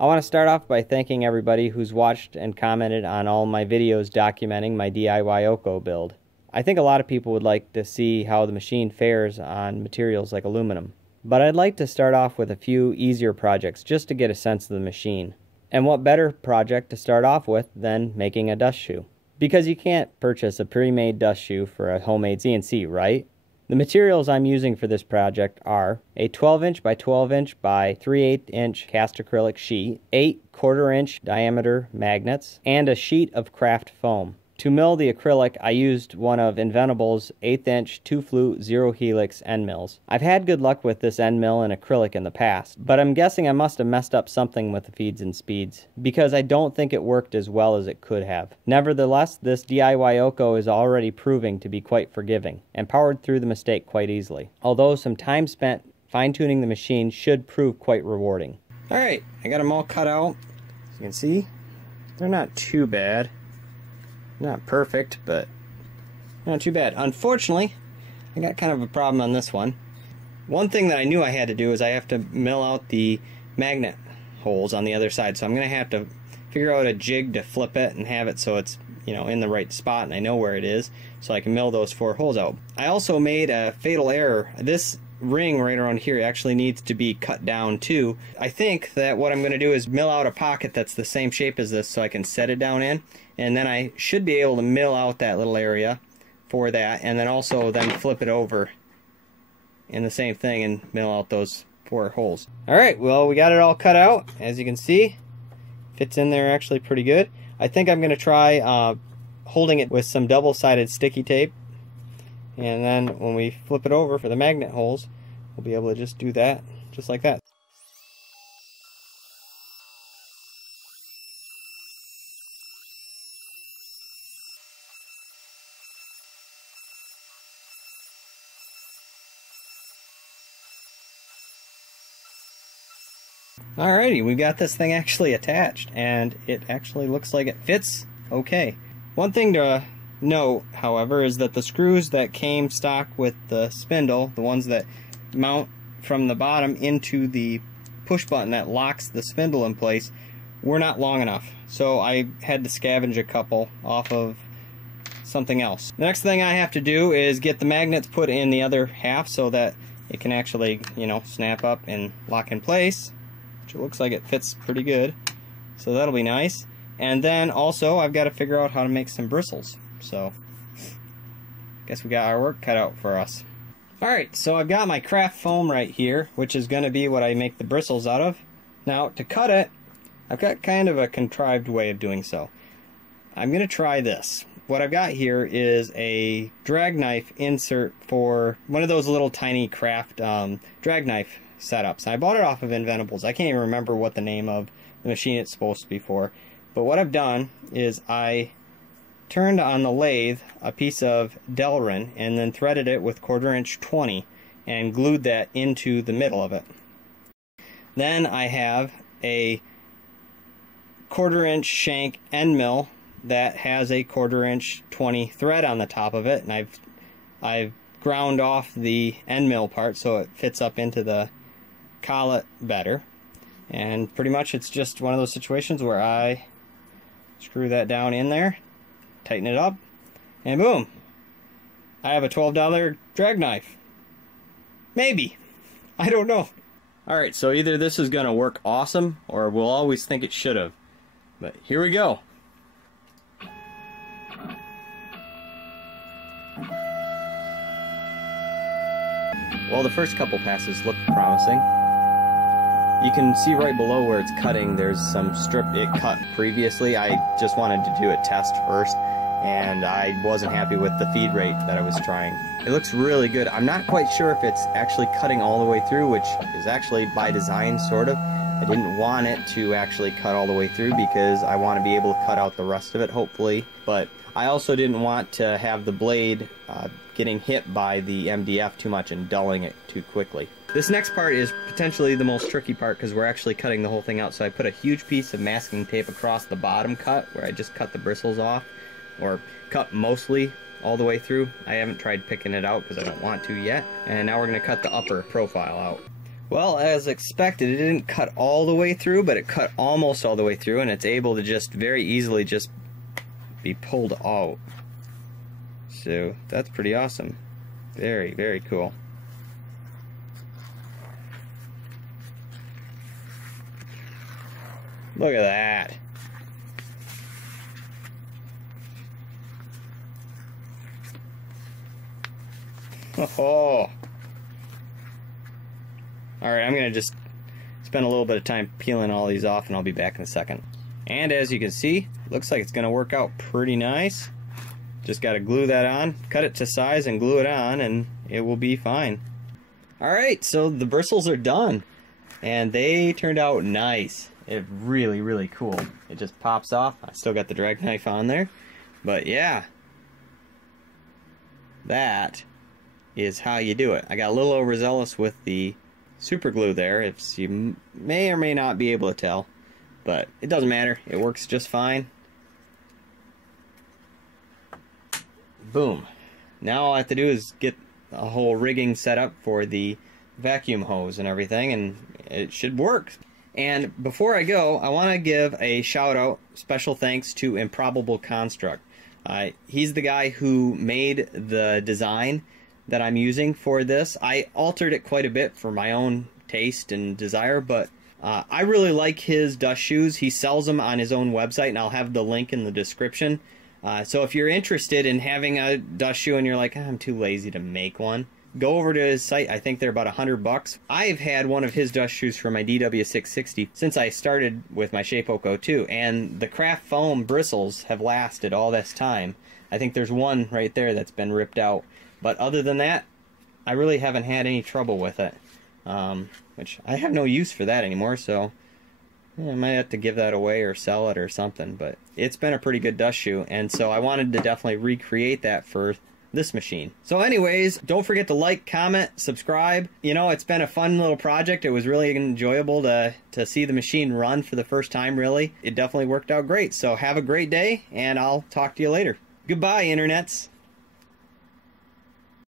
I want to start off by thanking everybody who's watched and commented on all my videos documenting my DIY-Oko build. I think a lot of people would like to see how the machine fares on materials like aluminum. But I'd like to start off with a few easier projects just to get a sense of the machine. And what better project to start off with than making a dust shoe? Because you can't purchase a pre-made dust shoe for a homemade CNC, right? The materials I'm using for this project are a 12-inch by 12-inch by 3/8-inch cast acrylic sheet, 8 1/4-inch diameter magnets, and a sheet of craft foam. To mill the acrylic, I used one of Inventable's 1/8-inch 2-flute 0-helix end mills. I've had good luck with this end mill in acrylic in the past, but I'm guessing I must have messed up something with the feeds and speeds, because I don't think it worked as well as it could have. Nevertheless, this DIY-Oko is already proving to be quite forgiving, and powered through the mistake quite easily. Although some time spent fine-tuning the machine should prove quite rewarding. Alright, I got them all cut out. As you can see, they're not too bad. Not perfect, but not too bad. Unfortunately, I got kind of a problem on this one. One thing that I knew I had to do is I have to mill out the magnet holes on the other side. So I'm going to have to figure out a jig to flip it and have it so it's, you know, in the right spot and I know where it is so I can mill those 4 holes out. I also made a fatal error. This ring right around here actually needs to be cut down too. I think that what I'm going to do is mill out a pocket that's the same shape as this so I can set it down in, and then I should be able to mill out that little area for that, and then also then flip it over in the same thing and mill out those 4 holes. Alright, well, we got it all cut out. As you can see, fits in there actually pretty good. I think I'm going to try holding it with some double-sided sticky tape, and then when we flip it over for the magnet holes, we'll be able to just do that, just like that. Alrighty, we got this thing actually attached, and it actually looks like it fits okay. One thing to note, however, is that the screws that came stock with the spindle, the ones that mount from the bottom into the push button that locks the spindle in place, were not long enough. So I had to scavenge a couple off of something else. The next thing I have to do is get the magnets put in the other half so that it can actually, you know, snap up and lock in place. Which it looks like it fits pretty good. So that'll be nice. And then also I've got to figure out how to make some bristles. So, guess we got our work cut out for us. Alright, so I've got my craft foam right here, which is going to be what I make the bristles out of. Now, to cut it, I've got kind of a contrived way of doing so. I'm going to try this. What I've got here is a drag knife insert for one of those little tiny craft drag knife setups. I bought it off of Inventables. I can't even remember what the name of the machine it's supposed to be for. But what I've done is I turned on the lathe a piece of Delrin and then threaded it with 1/4-inch 20 and glued that into the middle of it. Then I have a 1/4-inch shank end mill that has a 1/4-inch 20 thread on the top of it, and I've ground off the end mill part so it fits up into the collet better. And pretty much it's just one of those situations where I screw that down in there, tighten it up, and boom, I have a $12 drag knife. Maybe. I don't know. Alright, so either this is going to work awesome, or we'll always think it should have. But here we go. Well, the first couple passes look promising. You can see right below where it's cutting, there's some strip it cut previously. I just wanted to do a test first, and I wasn't happy with the feed rate that I was trying. It looks really good. I'm not quite sure if it's actually cutting all the way through, which is actually by design, sort of. I didn't want it to actually cut all the way through because I want to be able to cut out the rest of it, hopefully. But I also didn't want to have the blade getting hit by the MDF too much and dulling it too quickly. This next part is potentially the most tricky part because we're actually cutting the whole thing out. So I put a huge piece of masking tape across the bottom cut where I just cut the bristles off, or cut mostly all the way through. I haven't tried picking it out because I don't want to yet. And now we're going to cut the upper profile out. Well, as expected, it didn't cut all the way through, but it cut almost all the way through, and it's able to just very easily just be pulled out. So that's pretty awesome. Very, very cool. Look at that. Oh. Alright, I'm going to just spend a little bit of time peeling all these off, and I'll be back in a second. And as you can see, looks like it's going to work out pretty nice. Just got to glue that on, cut it to size and glue it on, and it will be fine. Alright, so the bristles are done, and they turned out nice. It's really, really cool. It just pops off. I still got the drag knife on there, but yeah, that is how you do it. I got a little overzealous with the super glue there, if you may or may not be able to tell, but it doesn't matter. It works just fine. Boom. Now all I have to do is get a whole rigging set up for the vacuum hose and everything, and it should work. And before I go, I want to give a shout out, special thanks to Improbable Construct. He's the guy who made the design that I'm using for this. I altered it quite a bit for my own taste and desire, but I really like his dust shoes. He sells them on his own website, and I'll have the link in the description. So if you're interested in having a dust shoe and you're like, I'm too lazy to make one, go over to his site. I think they're about $100. I've had one of his dust shoes for my DW660 since I started with my Shape-Oko too, and the craft foam bristles have lasted all this time. I think there's one right there that's been ripped out. But other than that, I really haven't had any trouble with it. Which I have no use for that anymore, so I might have to give that away or sell it or something. But it's been a pretty good dust shoe, and so I wanted to definitely recreate that for this machine. So anyways, don't forget to like, comment, subscribe. You know, it's been a fun little project. It was really enjoyable to see the machine run for the first time, really. It definitely worked out great. So have a great day, and I'll talk to you later. Goodbye, internets.